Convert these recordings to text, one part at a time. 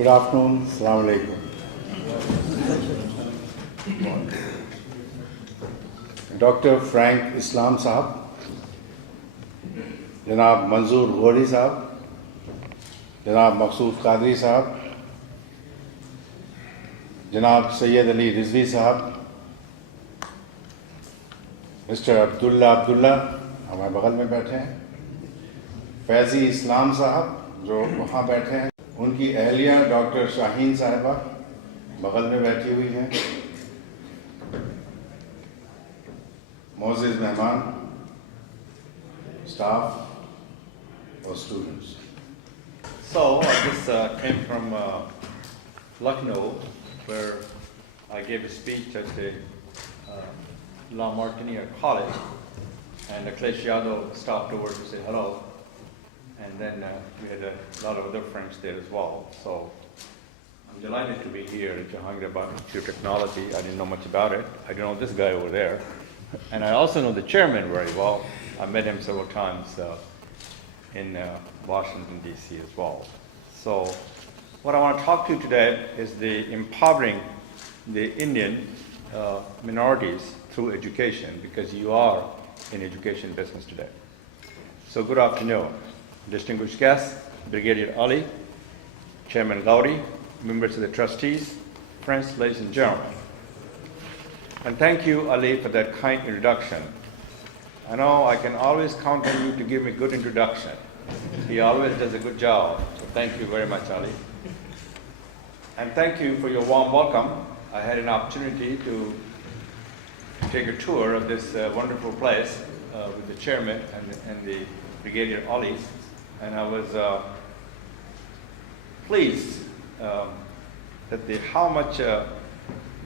Good afternoon. Assalamu alaikum. Dr. Frank Islam Sahab, Janab Manzoor Ghori Sahab, Janab Maqsood Qadri Sahab, Janab Sayyid Ali Rizvi Sahab, Mr. Abdullah हमारे बगल में बैठे हैं, फैजी इस्लाम साहब जो वहाँ बैठे हैं, उनकी अहलिया डॉक्टर शाहीन साहिबा बगल में बैठी हुई हैं, मोअज़्ज़िज़ मेहमान, staff और students. So I just came from Lucknow, where I gave a speech at the La Martiniere College, and Akhilesh Yadav stopped over to say hello, and then we had a lot of other friends there as well. So I'm delighted to be here at Jahangirabad Institute of Technology. I didn't know much about it. I didn't know this guy over there. And I also know the chairman very well. I met him several times in Washington, D.C. as well. So what I want to talk to you today is the empowering the Indian minorities through education, because you are in education business today. So good afternoon, distinguished guests, Brigadier Ali, Chairman Gauri, members of the trustees, friends, ladies and gentlemen. And thank you, Ali, for that kind introduction. I know I can always count on you to give me a good introduction. He always does a good job, so thank you very much, Ali. And thank you for your warm welcome. I had an opportunity to take a tour of this wonderful place with the chairman and the Brigadier Ali, and I was pleased that how much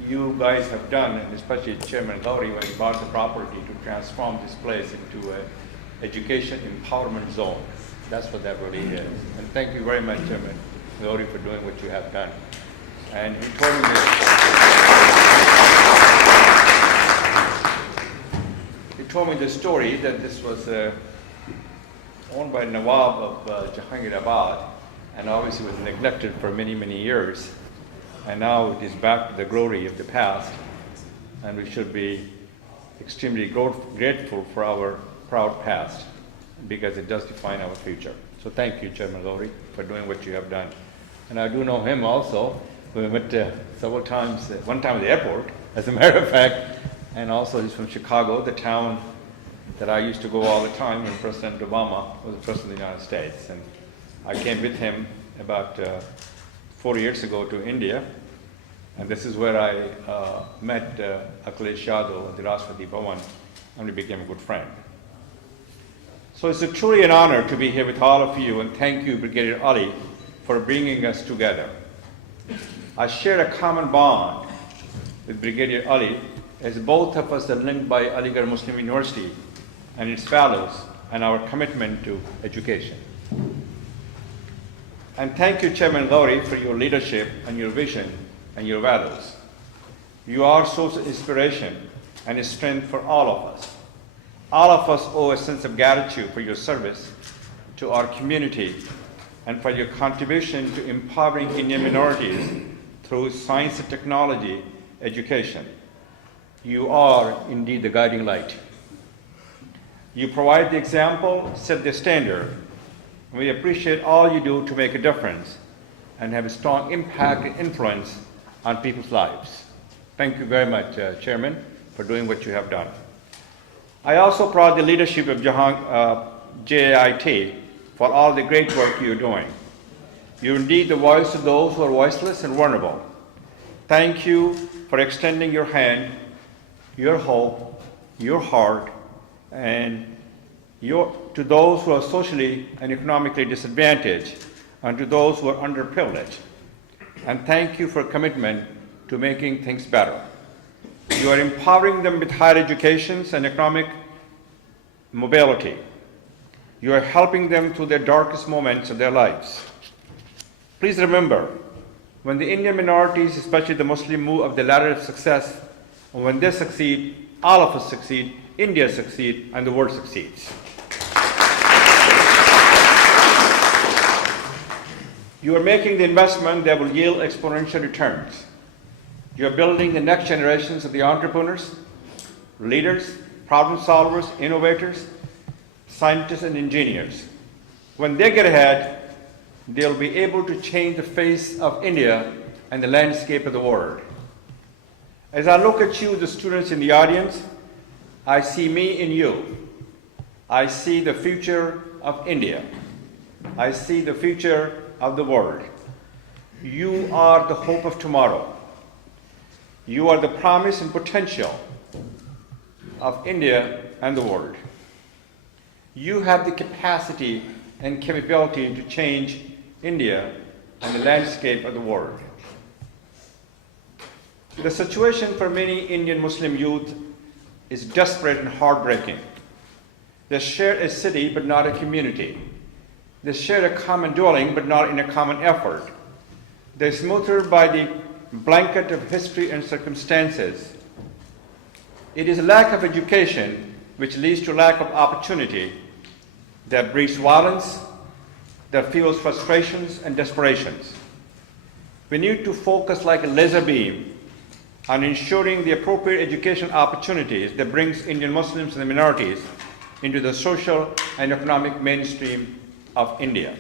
you guys have done, and especially Chairman Gauri, when he bought the property to transform this place into an education empowerment zone. That's what that really is. And thank you very much, Chairman Gauri, for doing what you have done. And he told me the story that this was owned by Nawab of Jahangirabad, and obviously was neglected for many, many years. And now it is back to the glory of the past, and we should be extremely grateful for our proud past, because it does define our future. So thank you, Chairman Gauri, for doing what you have done. And I do know him also. We met several times, one time at the airport, as a matter of fact, and also he's from Chicago, the town that I used to go all the time when President Obama was the President of the United States. And I came with him about 4 years ago to India, and this is where I met Akhilesh Yadav at the Rashtrapati Bhavan, and we became a good friend. So it's truly an honor to be here with all of you, and thank you, Brigadier Ali, for bringing us together. I share a common bond with Brigadier Ali, as both of us are linked by Aligarh Muslim University and its values and our commitment to education. And thank you, Chairman Gauri, for your leadership and your vision and your values. You are a source of inspiration and a strength for all of us. All of us owe a sense of gratitude for your service to our community and for your contribution to empowering Indian minorities through science and technology education. You are indeed the guiding light. You provide the example, set the standard. We appreciate all you do to make a difference and have a strong impact and influence on people's lives. Thank you very much, Chairman, for doing what you have done. I also applaud the leadership of JIT for all the great work you're doing. You're indeed the voice of those who are voiceless and vulnerable. Thank you for extending your hand, your hope, your heart, and to those who are socially and economically disadvantaged, and to those who are underprivileged. And thank you for a commitment to making things better. You are empowering them with higher education and economic mobility. You are helping them through their darkest moments of their lives. Please remember, when the Indian minorities, especially the Muslim, move up the ladder of success, and when they succeed, all of us succeed, India succeeds, and the world succeeds. You are making the investment that will yield exponential returns. You are building the next generations of the entrepreneurs, leaders, problem solvers, innovators, scientists, and engineers. When they get ahead, they'll be able to change the face of India and the landscape of the world. As I look at you, the students in the audience, I see me in you. I see the future of India. I see the future of the world. You are the hope of tomorrow. You are the promise and potential of India and the world. You have the capacity and capability to change India and the landscape of the world. The situation for many Indian Muslim youth is desperate and heartbreaking. They share a city but not a community. They share a common dwelling but not in a common effort. They're smothered by the blanket of history and circumstances. It is a lack of education which leads to lack of opportunity that breeds violence, that fuels frustrations and desperations. We need to focus like a laser beam on ensuring the appropriate education opportunities that brings Indian Muslims and the minorities into the social and economic mainstream of India.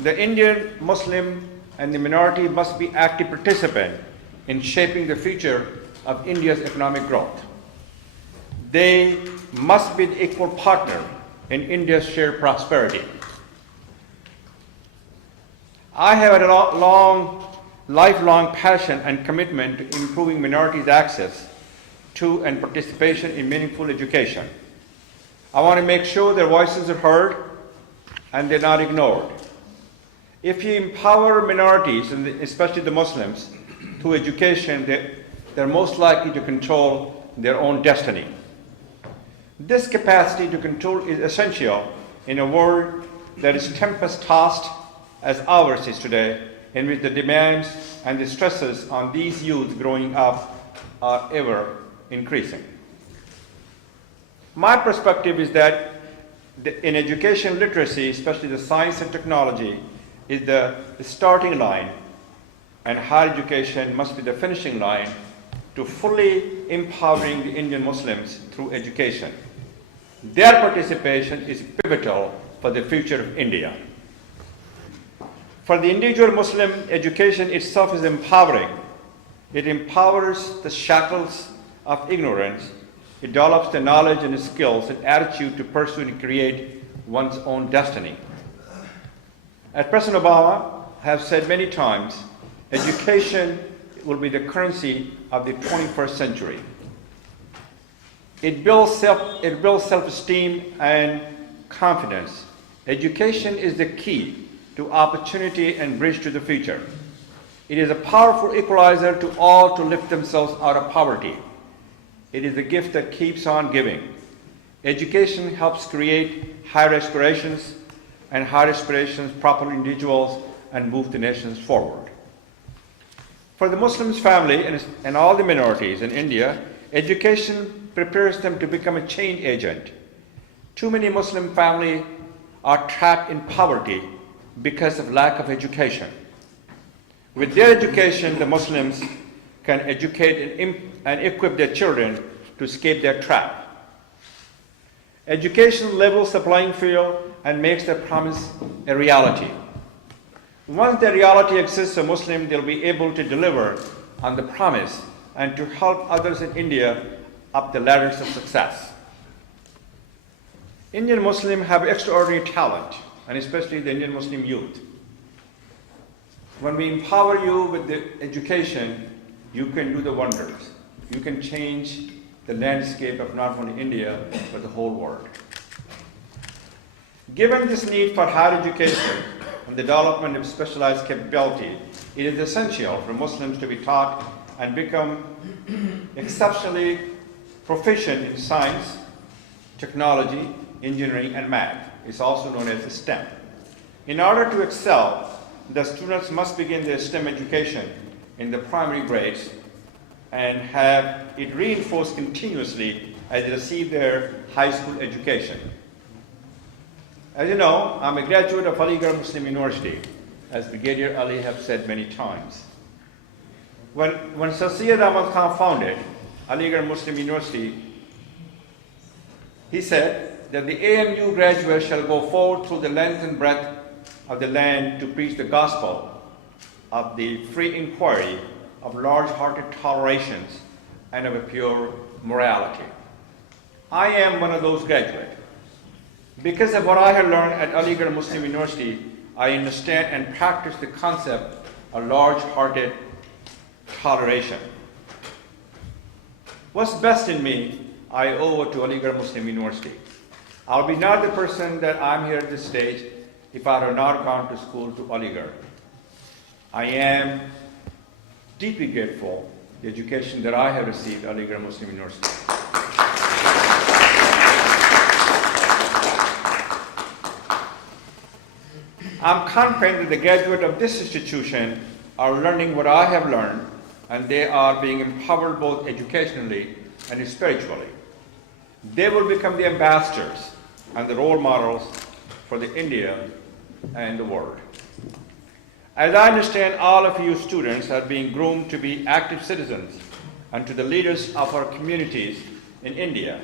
The Indian Muslim and the minority must be active participants in shaping the future of India's economic growth. They must be the equal partner in India's shared prosperity. I have a lifelong passion and commitment to improving minorities' access to and participation in meaningful education. I want to make sure their voices are heard and they're not ignored. If you empower minorities, and especially the Muslims, through education, they're most likely to control their own destiny. This capacity to control is essential in a world that is tempest-tossed as ours is today, in which the demands and the stresses on these youth growing up are ever increasing. My perspective is that in education literacy, especially the science and technology, is the starting line, and higher education must be the finishing line to fully empowering the Indian Muslims through education. Their participation is pivotal for the future of India. For the individual Muslim, education itself is empowering. It empowers the shackles of ignorance. It develops the knowledge and the skills and attitude to pursue and create one's own destiny. As President Obama has said many times, education will be the currency of the 21st century. It builds self-esteem and confidence. Education is the key to opportunity and bridge to the future. It is a powerful equalizer to all to lift themselves out of poverty. It is the gift that keeps on giving. Education helps create higher aspirations, and higher aspirations propel individuals and move the nations forward. For the Muslims family and all the minorities in India, education prepares them to become a change agent. Too many Muslim families are trapped in poverty because of lack of education. With their education, the Muslims can educate and equip their children to escape their trap. Education levels the playing field and makes their promise a reality. Once the reality exists for Muslims, they'll be able to deliver on the promise and to help others in India up the ladders of success. Indian Muslims have extraordinary talent, and especially the Indian Muslim youth. When we empower you with the education, you can do the wonders. You can change the landscape of not only India, but the whole world. Given this need for higher education and the development of specialized capability, it is essential for Muslims to be taught and become exceptionally proficient in science, technology, engineering, and math. It's also known as STEM. In order to excel, the students must begin their STEM education in the primary grades and have it reinforced continuously as they receive their high school education. As you know, I'm a graduate of Aligarh Muslim University, as Brigadier Ali have said many times. When Sir Syed Ahmad Khan founded Aligarh Muslim University, he said that the AMU graduates shall go forward through the length and breadth of the land to preach the gospel of the free inquiry, of large-hearted tolerations, and of a pure morality. I am one of those graduates. Because of what I have learned at Aligarh Muslim University, I understand and practice the concept of large-hearted toleration. What's best in me, I owe it to Aligarh Muslim University. I'll be not the person that I'm here at this stage if I had not gone to school to Aligarh. I am deeply grateful for the education that I have received at Aligarh Muslim University. I'm confident that the graduates of this institution are learning what I have learned, and they are being empowered both educationally and spiritually. They will become the ambassadors and the role models for the India and the world. As I understand, all of you students are being groomed to be active citizens and to the leaders of our communities in India.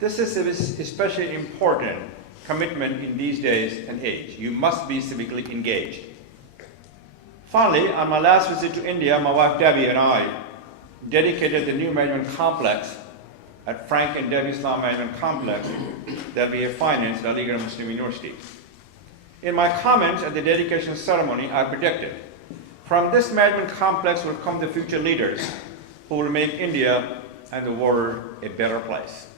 This is especially important commitment in these days and age. You must be civically engaged. Finally, on my last visit to India, my wife Debbie and I dedicated the new management complex at Frank and Debbie Islaam Management Complex that we have financed at Aligarh Muslim University. In my comments at the dedication ceremony, I predicted, from this management complex will come the future leaders who will make India and the world a better place.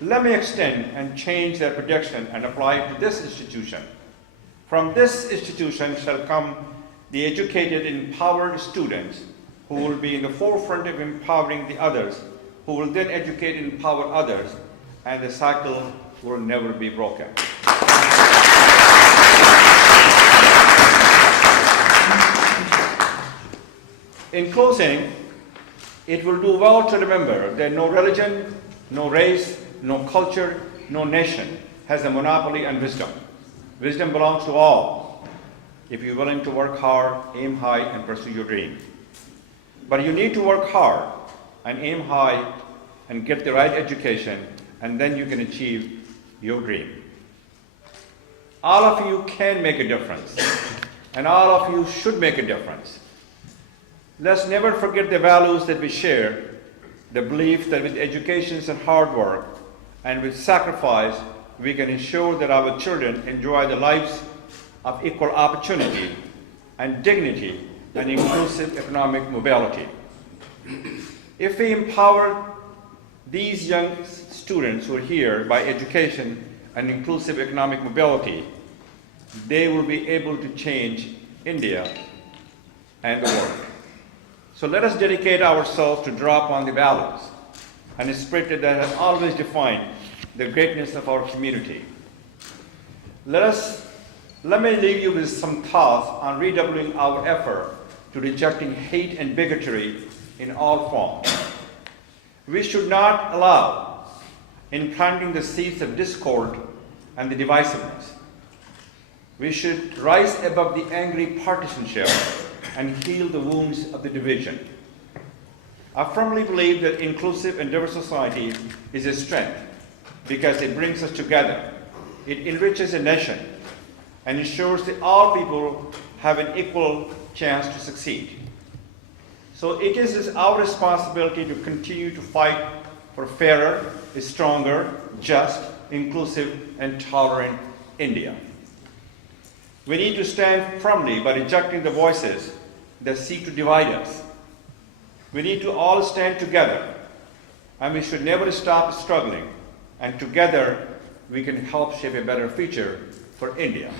Let me extend and change that prediction and apply it to this institution. From this institution shall come the educated, empowered students who will be in the forefront of empowering the others, who will then educate and empower others, and the cycle will never be broken. In closing, it will do well to remember that no religion, no race, no culture, no nation has a monopoly on wisdom. Wisdom belongs to all, if you're willing to work hard, aim high, and pursue your dream. But you need to work hard and aim high and get the right education, and then you can achieve your dream. All of you can make a difference, and all of you should make a difference. Let's never forget the values that we share, the belief that with education and hard work and with sacrifice, we can ensure that our children enjoy the lives of equal opportunity and dignity and inclusive economic mobility. If we empower these young students who are here by education and inclusive economic mobility, they will be able to change India and the world. So let us dedicate ourselves to draw upon the values and the spirit that has always defined the greatness of our community. Let me leave you with some thoughts on redoubling our effort to rejecting hate and bigotry in all forms. We should not allow implanting the seeds of discord and the divisiveness. We should rise above the angry partisanship and heal the wounds of the division. I firmly believe that inclusive and diverse society is a strength because it brings us together. It enriches a nation and ensures that all people have an equal chance to succeed. So it is our responsibility to continue to fight for fairer, stronger, just, inclusive, and tolerant India. We need to stand firmly by rejecting the voices that seek to divide us. We need to all stand together, and we should never stop struggling, and together we can help shape a better future for India.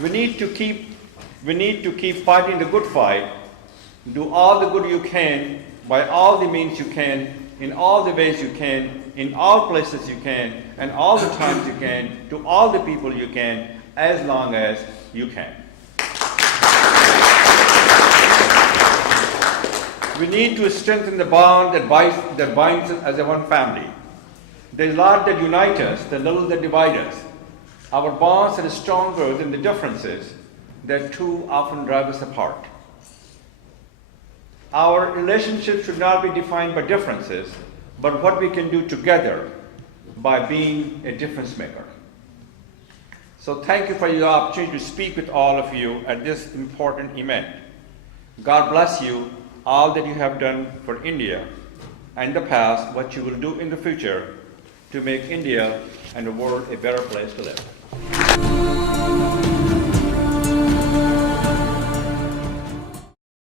We need to keep fighting the good fight, do all the good you can, by all the means you can, in all the ways you can, in all places you can, and all the times you can, to all the people you can, as long as you can. We need to strengthen the bond that binds us as a one family. There's a lot that unites us, the little that divides us. Our bonds are stronger than the differences that too often drive us apart. Our relationship should not be defined by differences, but what we can do together by being a difference maker. So thank you for your opportunity to speak with all of you at this important event. God bless you, all that you have done for India and the past, what you will do in the future to make India and the world a better place to live.